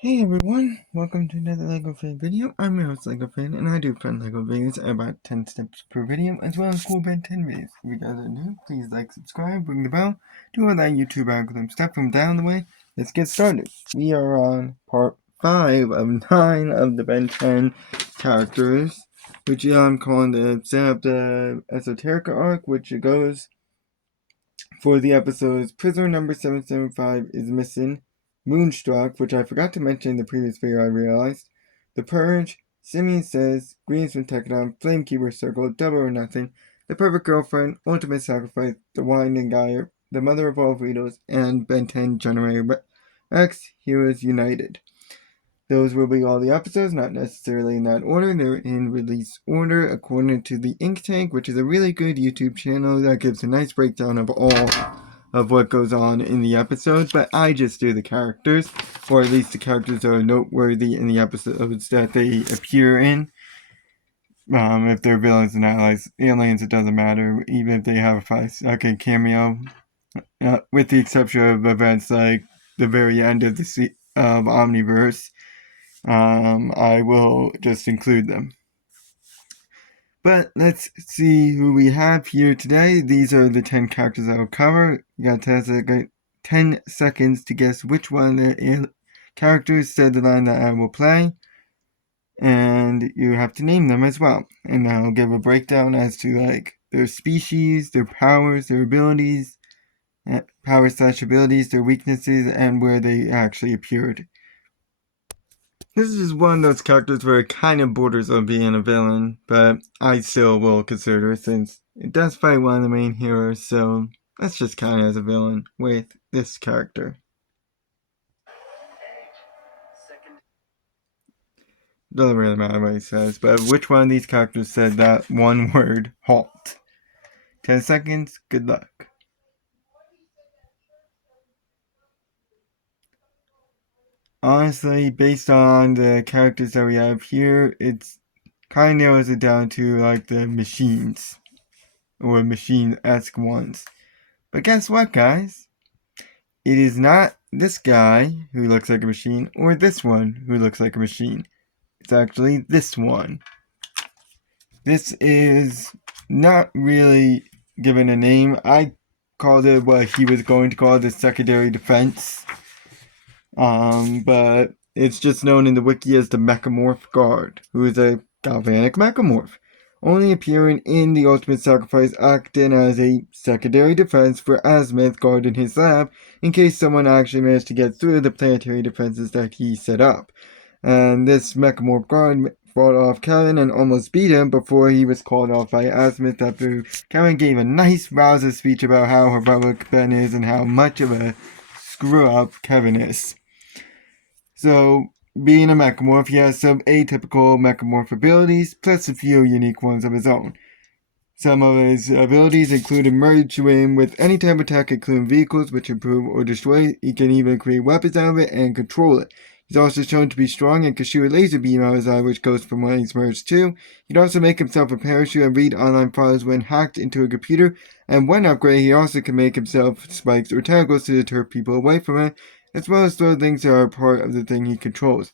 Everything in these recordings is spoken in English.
Hey everyone, welcome to another LEGO Fan video. I'm your host LEGO Fan, and I do fun LEGO videos at about 10 steps per video, as well as cool Ben 10 videos. If you guys are new, please like, subscribe, ring the bell, do all that YouTube algorithm stuff from down the way. Let's get started. We are on part 5 of 9 of the Ben 10 characters, which I'm calling the set up the Esoterica arc, which it goes for the episodes Prisoner number 775 is missing, Moonstruck, which I forgot to mention in the previous video I realized, The Purge, Simeon Says, Greens from Teknon, Flamekeeper Circle, Double or Nothing, The Perfect Girlfriend, Ultimate Sacrifice, The Winding Gyre, The Mother of All Riddles, and Ben 10 Generator X Heroes United. Those will be all the episodes, not necessarily in that order. They're in release order according to the Ink Tank, which is a really good YouTube channel that gives a nice breakdown of all of what goes on in the episode. But I just do the characters, or at least the characters that are noteworthy in the episodes that they appear in. If they're villains and allies, aliens, it doesn't matter. Even if they have a 5-second cameo, with the exception of events like the very end of the Omniverse. I will just include them. But let's see who we have here today. These are the 10 characters I will cover. You got 10 seconds to guess which one of the characters said the line that I will play. And you have to name them as well. And I'll give a breakdown as to like their species, their powers, their abilities, /abilities, their weaknesses, and where they actually appeared. This is one of those characters where it kind of borders on being a villain, but I still will consider it since it does fight one of the main heroes, so let's just count it as a villain with this character. Doesn't really matter what he says, but which one of these characters said that one word, halt? 10 seconds, good luck. Honestly, based on the characters that we have here, it's kind of narrows it down to like the machines, or machine-esque ones. But guess what, guys? It is not this guy who looks like a machine, or this one who looks like a machine. It's actually this one. This is not really given a name. I called it what he was going to call the secondary defense. But it's just known in the wiki as the Mechamorph Guard, who is a galvanic mechamorph, only appearing in the Ultimate Sacrifice, acting as a secondary defense for Azimuth Guard in his lab, in case someone actually managed to get through the planetary defenses that he set up. And this Mechamorph Guard fought off Kevin and almost beat him before he was called off by Azimuth after Kevin gave a nice rousing speech about how heroic Ben is and how much of a screw-up Kevin is. So, being a Mechamorph, he has some atypical Mechamorph abilities, plus a few unique ones of his own. Some of his abilities include merging with any type of attack, including vehicles, which improve or destroy. He can even create weapons out of it and control it. He's also shown to be strong and can shoot a laser beam out of his eye, which goes from when he's merged too. He can also make himself a parachute and read online files when hacked into a computer. And when upgraded, he also can make himself spikes or tentacles to deter people away from it, as well as throw things that are part of the thing he controls.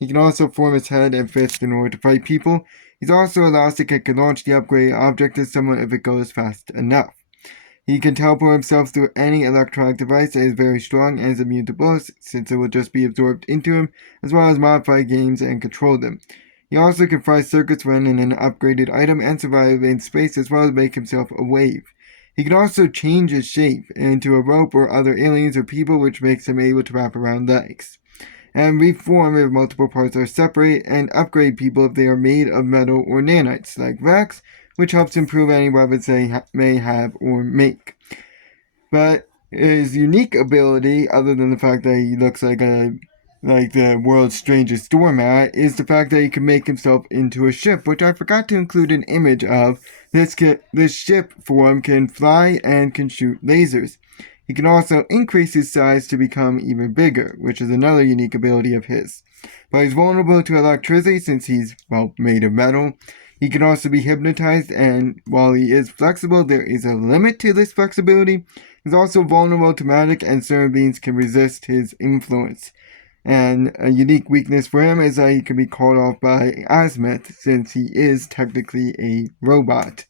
He can also form his head and fist in order to fight people. He's also elastic and can launch the upgraded object at someone if it goes fast enough. He can teleport himself through any electronic device that is very strong and is immune to bullets, since it will just be absorbed into him, as well as modify games and control them. He also can fry circuits when in an upgraded item and survive in space, as well as make himself a wave. He can also change his shape into a rope or other aliens or people, which makes him able to wrap around legs, and reform if multiple parts are separate, and upgrade people if they are made of metal or nanites, like Vilgax, which helps improve any weapons they may have or make. But his unique ability, other than the fact that he looks like the world's strangest doormat, is the fact that he can make himself into a ship, which I forgot to include an image of. This ship form can fly and can shoot lasers. He can also increase his size to become even bigger, which is another unique ability of his. But he's vulnerable to electricity since he's, made of metal. He can also be hypnotized, and while he is flexible, there is a limit to this flexibility. He's also vulnerable to magic, and certain beings can resist his influence. And a unique weakness for him is that he can be called off by Azimuth, since he is technically a robot.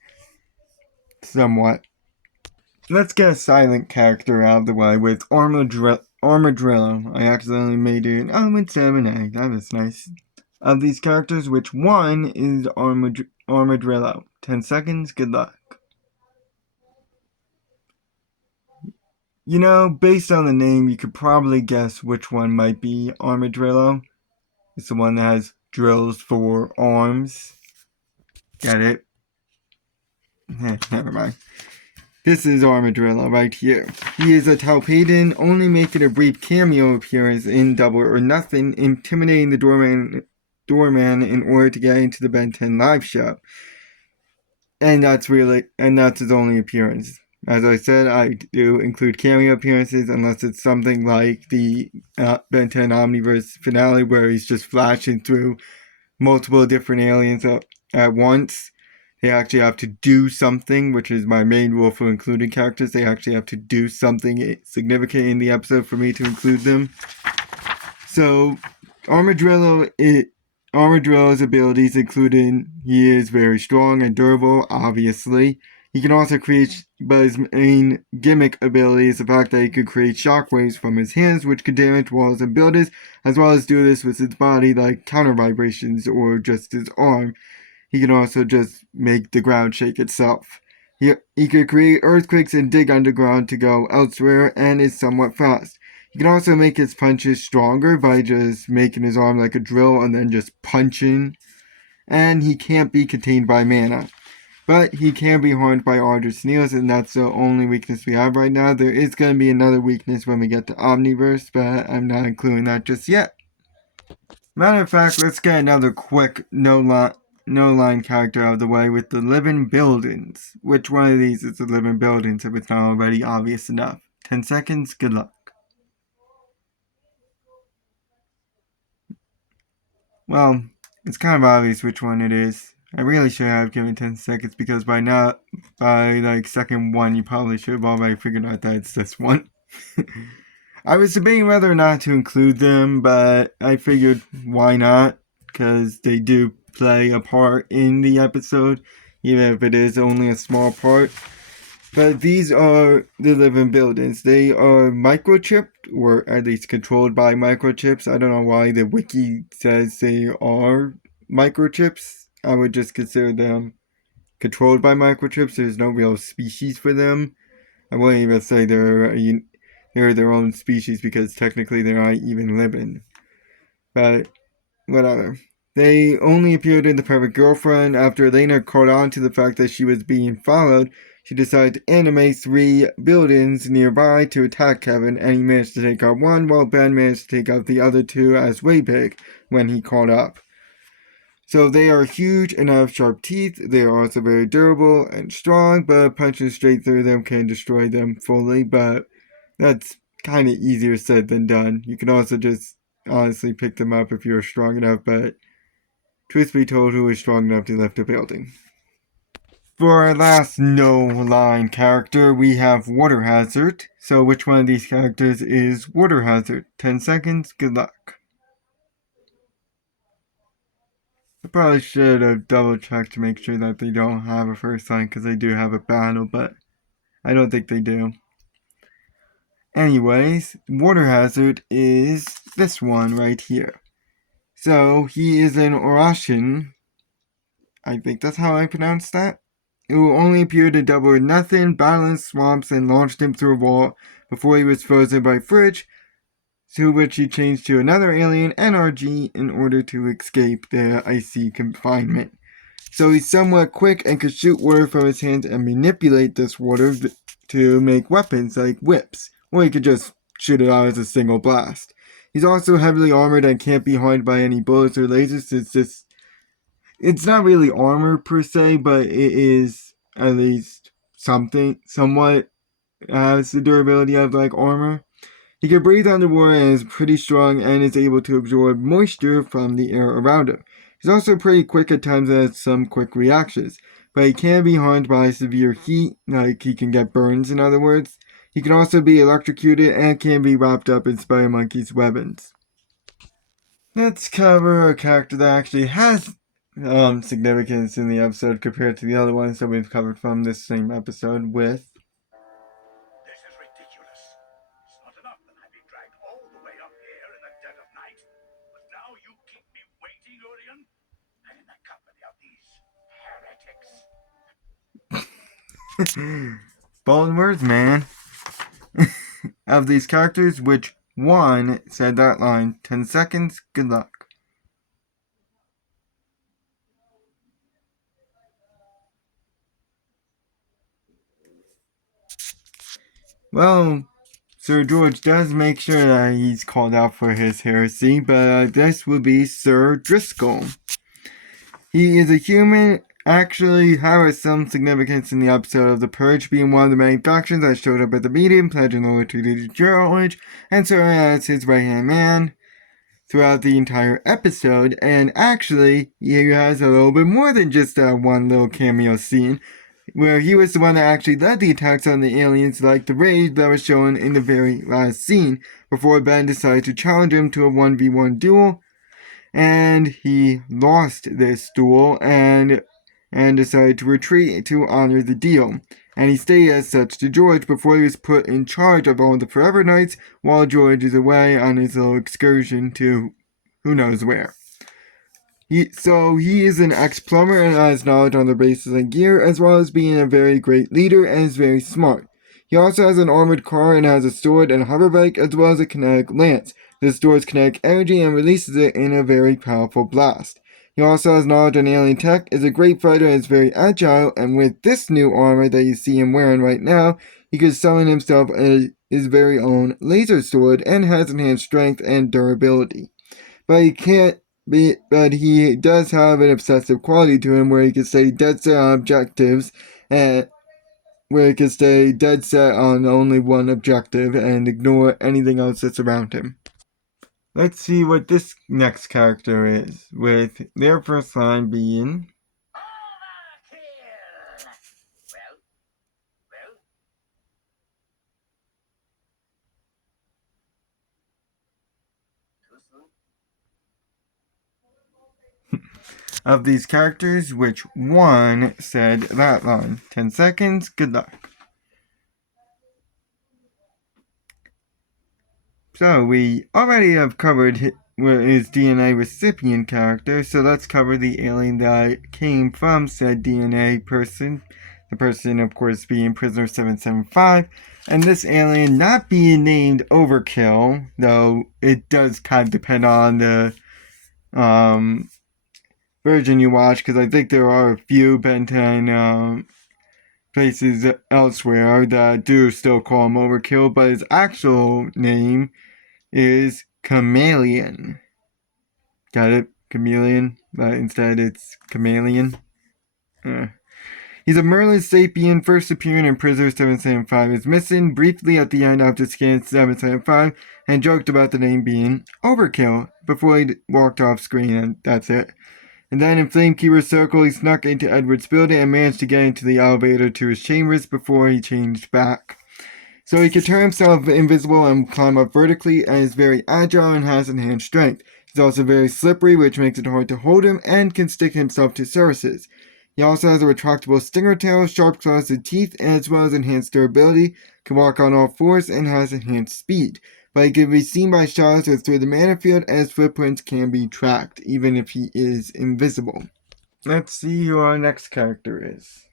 Somewhat. Let's get a silent character out of the way with Armadrillo. I accidentally made it an element 7A. That was nice. Of these characters, which one is Armadrillo? 10 seconds, good luck. You know, based on the name, you could probably guess which one might be Armadrillo. It's the one that has drills for arms. Get it? Never mind. This is Armadrillo right here. He is a Talpadan, only making a brief cameo appearance in Double or Nothing, intimidating the doorman in order to get into the Ben 10 live show. And that's his only appearance. As I said, I do include cameo appearances unless it's something like the Ben 10 Omniverse finale where he's just flashing through multiple different aliens at once. They actually have to do something, which is my main rule for including characters. They actually have to do something significant in the episode for me to include them. So, Armadrillo's abilities including he is very strong and durable, obviously. He can also create, but his main gimmick ability is the fact that he could create shockwaves from his hands, which could damage walls and buildings, as well as do this with his body, like counter vibrations or just his arm. He can also just make the ground shake itself. He could create earthquakes and dig underground to go elsewhere, and is somewhat fast. He can also make his punches stronger by just making his arm like a drill and then just punching. And he can't be contained by mana. But he can be harmed by Ardr's Neos, and that's the only weakness we have right now. There is going to be another weakness when we get to Omniverse, but I'm not including that just yet. Matter of fact, let's get another quick no-line character out of the way with the living buildings. Which one of these is the living buildings if it's not already obvious enough? 10 seconds, good luck. Well, it's kind of obvious which one it is. I really should have given 10 seconds because by second one, you probably should have already figured out that it's this one. I was debating whether or not to include them, but I figured why not, because they do play a part in the episode, even if it is only a small part. But these are the living buildings. They are microchipped, or at least controlled by microchips. I don't know why the wiki says they are microchips. I would just consider them controlled by microchips. There's no real species for them. I wouldn't even say they're their own species because technically they're not even living. But whatever. They only appeared in The Perfect Girlfriend. After Elena caught on to the fact that she was being followed, she decided to animate 3 buildings nearby to attack Kevin, and he managed to take out one, while Ben managed to take out the other 2 as way big when he caught up. So they are huge and have sharp teeth. They are also very durable and strong, but punching straight through them can destroy them fully, but that's kind of easier said than done. You can also just honestly pick them up if you're strong enough, but truth be told, who is strong enough to lift a building? For our last no-line character, we have Water Hazard. So which one of these characters is Water Hazard? 10 seconds, good luck. I probably should have double-checked to make sure that they don't have a first line, because they do have a battle, but I don't think they do. Anyways, Water Hazard is this one right here. So, he is an Orashin. I think that's how I pronounce that. Who only appeared in Double or Nothing, battling swamps, and launched him through a wall before he was frozen by Fridge, to which he changed to another alien, NRG, in order to escape their icy confinement. So he's somewhat quick and can shoot water from his hands and manipulate this water to make weapons like whips, or he could just shoot it out as a single blast. He's also heavily armored and can't be harmed by any bullets or lasers. It's not really armor per se, but it is at least somewhat has the durability of like armor. He can breathe underwater and is pretty strong and is able to absorb moisture from the air around him. He's also pretty quick at times and has some quick reactions, but he can be harmed by severe heat, like he can get burns in other words. He can also be electrocuted and can be wrapped up in Spider Monkey's weapons. Let's cover a character that actually has significance in the episode compared to the other ones that we've covered from this same episode with... This is ridiculous. It's not enough that I've been dragged all the way up here in the dead of night, but now you keep me waiting, Urian, and in the company of these heretics. Bold words, man. Of these characters, which one said that line? 10 seconds, good luck. Well, Sir George does make sure that he's called out for his heresy, but this would be Sir Driscoll. He is a human, actually has some significance in the episode of The Purge, being one of the many factions that showed up at the meeting, pledging loyalty to George, and serving as his right-hand man throughout the entire episode. And actually, he has a little bit more than just that one little cameo scene, where he was the one that actually led the attacks on the aliens, like the raid that was shown in the very last scene, before Ben decided to challenge him to a 1v1 duel, and he lost this duel and decided to retreat to honor the deal. And he stayed as such to George before he was put in charge of all the Forever Knights while George is away on his little excursion to who knows where. He is an ex-plumber and has knowledge on the bases and gear, as well as being a very great leader and is very smart. He also has an armored car and has a sword and a hoverbike, as well as a kinetic lance. This stores kinetic energy and releases it in a very powerful blast. He also has knowledge on alien tech, is a great fighter, and is very agile, and with this new armor that you see him wearing right now, he could summon himself his very own laser sword and has enhanced strength and durability. But he does have an obsessive quality to him where he can stay dead set on objectives, and where he can stay dead set on only one objective and ignore anything else that's around him. Let's see what this next character is, with their first line being... Of these characters, which one said that line? 10 seconds, good luck. So, we already have covered his DNA recipient character, so let's cover the alien that came from said DNA person. The person, of course, being Prisoner 775. And this alien not being named Overkill, though it does kind of depend on the version you watch, because I think there are a few Ben 10 places elsewhere that do still call him Overkill, but his actual name is ChamAlien. Got it? Chameleon? But instead it's ChamAlien. He's a Merlin sapien, first appearing in Prisoner 775. Is missing briefly at the end after scanning 775 and joked about the name being Overkill before he walked off screen, and that's it. And then in Flamekeeper's circle, he snuck into Edward's building and managed to get into the elevator to his chambers before he changed back. So he can turn himself invisible and climb up vertically, and is very agile and has enhanced strength. He's also very slippery, which makes it hard to hold him, and can stick himself to surfaces. He also has a retractable stinger tail, sharp claws and teeth, as well as enhanced durability, can walk on all fours, and has enhanced speed. But he can be seen by shadows or through the mana field, as footprints can be tracked, even if he is invisible. Let's see who our next character is.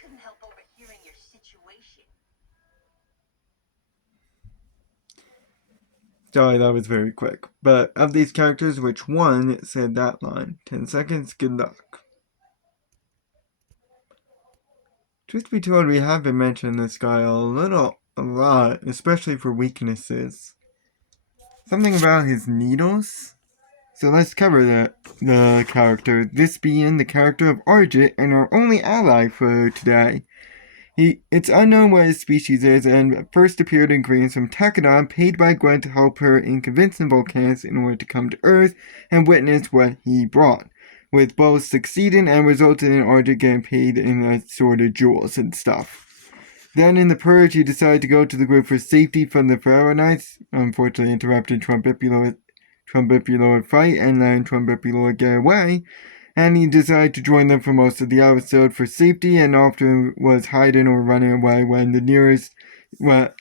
Couldn't help overhearing your situation. Sorry, that was very quick. But of these characters, which one said that line? 10 seconds, good luck. Truth be told, we have been mentioning this guy a lot, especially for weaknesses. Something about his needles? So let's cover the character, this being the character of Argit and our only ally for today. It's unknown what his species is, and first appeared in Greens from Tekadon, paid by Gwen to help her in convincing Vilgax in order to come to Earth and witness what he brought, with both succeeding and resulting in Argit getting paid in assorted jewels and stuff. Then in the Purge, he decided to go to the group for safety from the Forever Knights, unfortunately interrupting Trumpipula would fight and then Trumpipula would get away, and he decided to join them for most of the episode for safety and often was hiding or running away when the nearest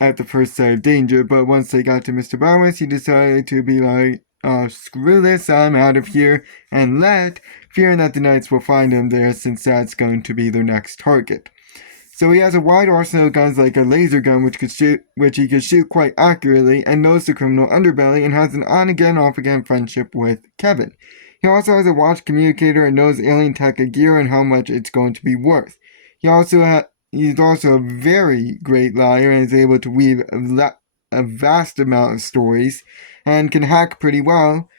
at the first sight of danger. But once they got to Mr. Bowers, he decided to be like, screw this, I'm out of here, and left, fearing that the Knights will find him there since that's going to be their next target. So he has a wide arsenal of guns like a laser gun which he could shoot quite accurately, and knows the criminal underbelly, and has an on-again, off-again friendship with Kevin. He also has a watch communicator and knows alien tech and gear and how much it's going to be worth. He's also a very great liar and is able to weave a vast amount of stories and can hack pretty well.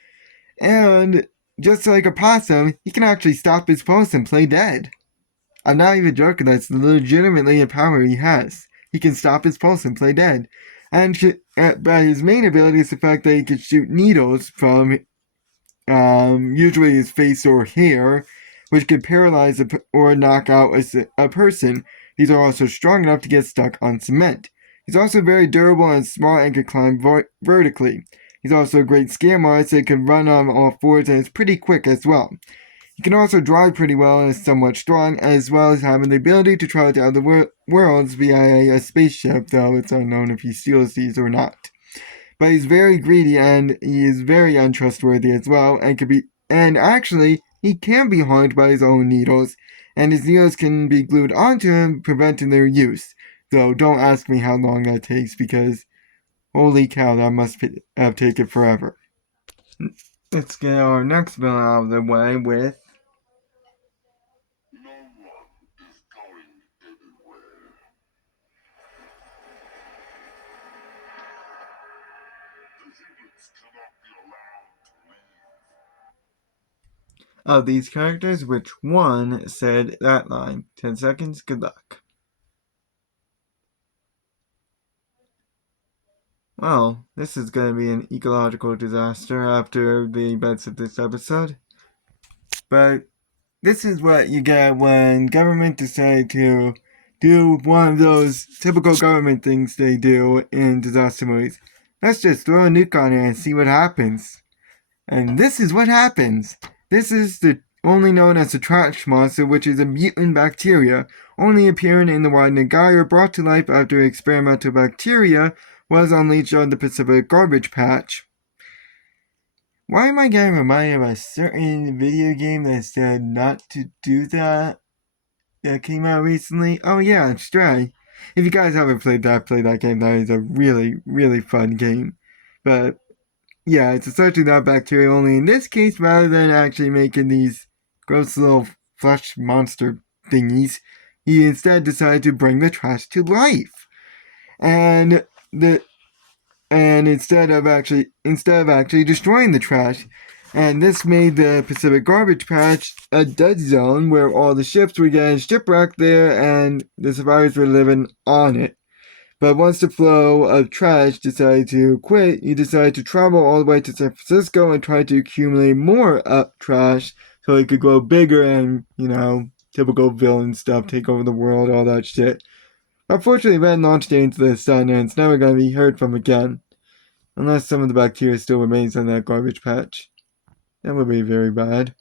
And just like a possum, he can actually stop his pulse and play dead. I'm not even joking, that's legitimately a power he has. He can stop his pulse and play dead. And but his main ability is the fact that he can shoot needles from usually his face or hair, which can paralyze or knock out a person. These are also strong enough to get stuck on cement. He's also very durable and small and can climb vertically. He's also a great scam artist that can run on all fours and is pretty quick as well. He can also drive pretty well and is somewhat strong, as well as having the ability to travel to other worlds via a spaceship, though it's unknown if he steals these or not. But he's very greedy and he is very untrustworthy as well, and actually he can be harmed by his own needles, and his needles can be glued onto him, preventing their use. Though don't ask me how long that takes, because holy cow, that must have taken forever. Let's get our next villain out of the way with No one is going anywhere. The humans cannot be allowed to leave. of these characters, which one said that line? 10 seconds, good luck. Well, this is going to be an ecological disaster after the events of this episode. But this is what you get when government decide to do one of those typical government things they do in disaster movies. Let's just throw a nuke on it and see what happens. And this is what happens. This is only known as the trash monster, which is a mutant bacteria, only appearing in the widening gyre, brought to life after experimental bacteria was unleashed on the Pacific garbage patch. Why am I getting reminded of a certain video game that said not to do that came out recently? Oh yeah, Stray. If you guys haven't played that game. That is a really, really fun game. But yeah, it's essentially not bacteria, only in this case, rather than actually making these gross little flesh monster thingies, he instead decided to bring the trash to life. And instead of actually destroying the trash, and this made the Pacific garbage patch a dead zone where all the ships were getting shipwrecked there and the survivors were living on it. But once the flow of trash decided to quit, he decided to travel all the way to San Francisco and try to accumulate more trash so he could grow bigger and, typical villain stuff, take over the world, all that shit. Unfortunately, Ren launched it into the sun and it's never going to be heard from again. Unless some of the bacteria still remains on that garbage patch. That would be very bad.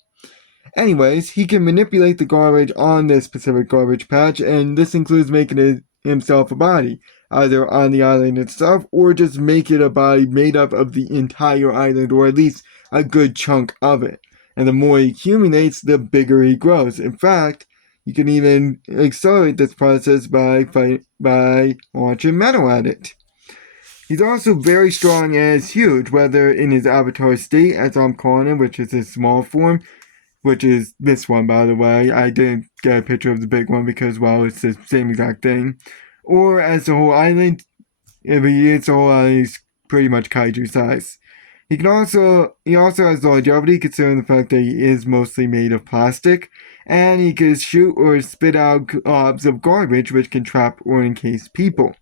Anyways, he can manipulate the garbage on this Pacific garbage patch, and this includes making himself a body, either on the island itself or just make it a body made up of the entire island, or at least a good chunk of it. And the more he accumulates, the bigger he grows. In fact, you can even accelerate this process by launching metal at it. He's also very strong and is huge, whether in his avatar state, as I'm calling him, which is his small form, which is this one, by the way. I didn't get a picture of the big one because, well, it's the same exact thing. Or as the whole island, if he is the whole island, he's pretty much kaiju size. He also has longevity, considering the fact that he is mostly made of plastic, and he can shoot or spit out globs of garbage which can trap or encase people,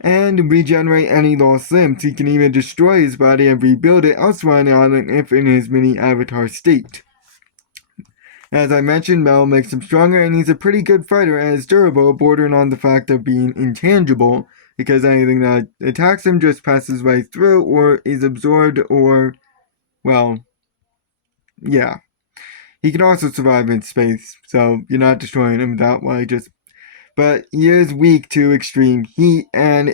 and regenerate any lost limbs. He can even destroy his body and rebuild it elsewhere on the island if in his mini avatar state. As I mentioned, metal makes him stronger, and he's a pretty good fighter and is durable, bordering on the fact of being intangible, because anything that attacks him just passes right through or is absorbed or well, yeah. He can also survive in space, so you're not destroying him that way, but he is weak to extreme heat, and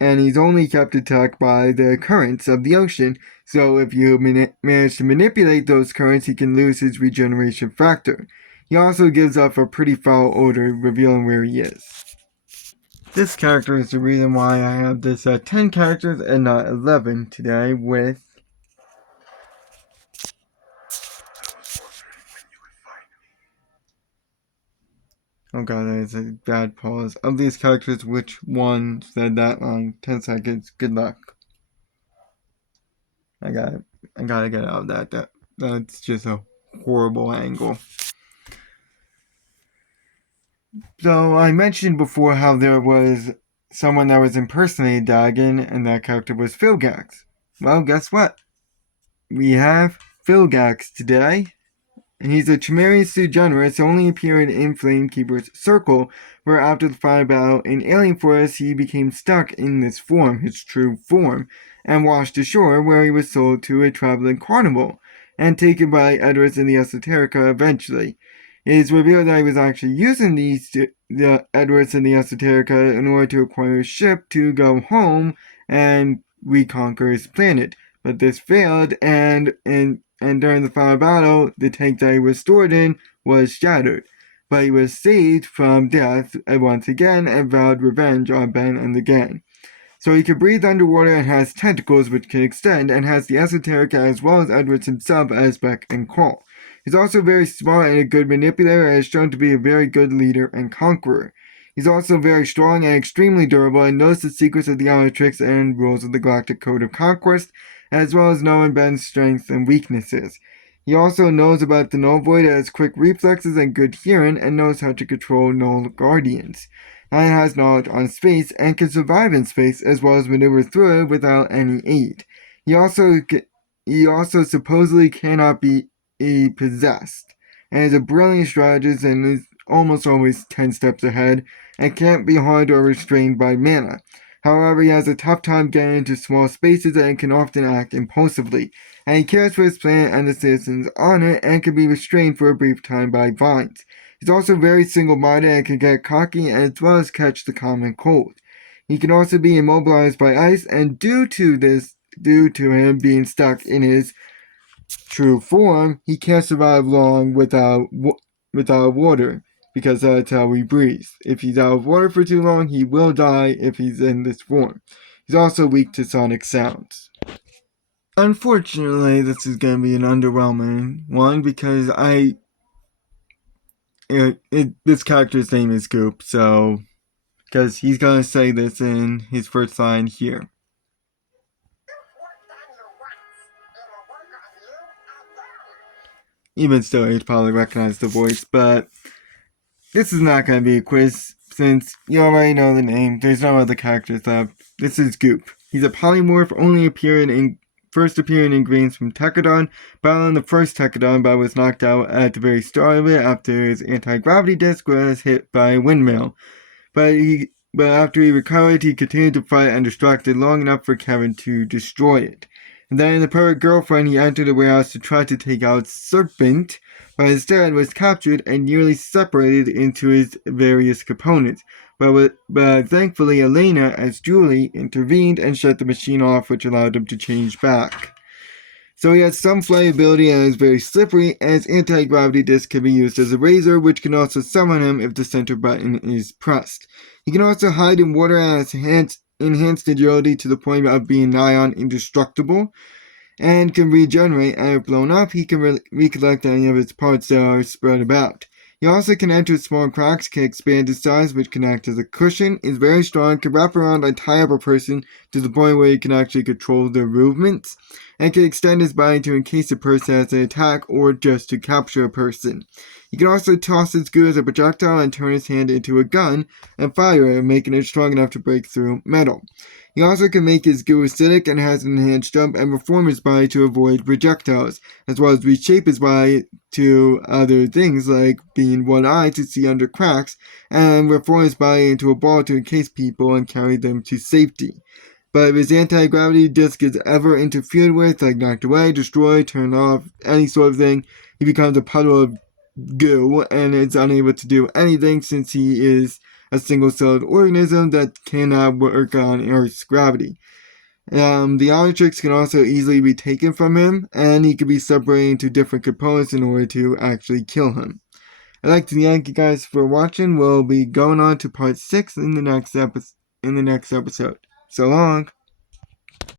he's only kept intact by the currents of the ocean. So if you manage to manipulate those currents, he can lose his regeneration factor. He also gives off a pretty foul odor, revealing where he is. This character is the reason why I have this 10 characters and not 11 today with... Oh god, that is a bad pause. Of these characters, which one said that line? 10 seconds. Good luck. I gotta get out of that. That's just a horrible angle. So I mentioned before how there was someone that was impersonating Dagon, and that character was Vilgax. Well, guess what? We have Vilgax today. And he's a ChamAlien so generous, only appearing in Flamekeeper's circle, where after the final battle in Alien Forest, he became stuck in this form, his true form, and washed ashore, where he was sold to a traveling carnival, and taken by Edwards and the Esoterica eventually. It is revealed that he was actually using the Edwards and the Esoterica in order to acquire a ship to go home and reconquer his planet. But this failed, and during the final battle, the tank that he was stored in was shattered. But he was saved from death once again and vowed revenge on Ben and the gang. So he can breathe underwater and has tentacles which can extend, and has the Esoterica as well as Edwards himself as beck and call. He's also very smart and a good manipulator, and is shown to be a very good leader and conqueror. He's also very strong and extremely durable, and knows the secrets of the Omnitrix and rules of the Galactic Code of Conquest, as well as knowing Ben's strengths and weaknesses. He also knows about the Null Void, has quick reflexes and good hearing, and knows how to control Null Guardians. And has knowledge on space and can survive in space, as well as maneuver through it without any aid. He also supposedly cannot be possessed, and is a brilliant strategist and is almost always 10 steps ahead, and can't be harmed or restrained by mana. However, he has a tough time getting into small spaces and can often act impulsively, and he cares for his planet and the citizens on it, and can be restrained for a brief time by vines. He's also very single-minded and can get cocky, as well as catch the common cold. He can also be immobilized by ice, and due to him being stuck in his true form, he can't survive long without water, because that's how he breathes. If he's out of water for too long, he will die if he's in this form. He's also weak to sonic sounds. Unfortunately, this is going to be an underwhelming one, because this character's name is Goop, so because he's going to say this in his first line here. Even still, he'd probably recognize the voice, but this is not going to be a quiz, since you already know the name. There's no other characters left. This is Goop. He's a polymorph, only first appearing in Greens from Tekadon, battling the first Tekadon, but was knocked out at the very start of it after his anti-gravity disc was hit by a windmill. But after he recovered, he continued to fight and distracted long enough for Kevin to destroy it. And then in The Perfect Girlfriend, he entered the warehouse to try to take out Serpent, but instead was captured and nearly separated into his various components. But thankfully, Elena, as Julie, intervened and shut the machine off, which allowed him to change back. So he has some flyability and is very slippery, and his anti-gravity disc can be used as a razor, which can also summon him if the center button is pressed. He can also hide in water and has enhanced agility to the point of being nigh on indestructible, and can regenerate, and if blown up, he can recollect any of its parts that are spread about. He also can enter small cracks, can expand his size, which can act as a cushion, is very strong, can wrap around and tie up a person to the point where he can actually control their movements, and can extend his body to encase a person as an attack or just to capture a person. He can also toss his goo as a projectile and turn his hand into a gun and fire it, making it strong enough to break through metal. He also can make his goo acidic and has an enhanced jump and reform his body to avoid projectiles, as well as reshape his body to other things like being one-eyed to see under cracks, and reform his body into a ball to encase people and carry them to safety. But if his anti-gravity disc is ever interfered with, like knocked away, destroyed, turned off, any sort of thing, he becomes a puddle of goo and is unable to do anything since he is a single-celled organism that cannot work on Earth's gravity. The Omnitrix can also easily be taken from him, and he can be separated into different components in order to actually kill him. I'd like to thank you guys for watching. We'll be going on to part 6 in the next episode. So long.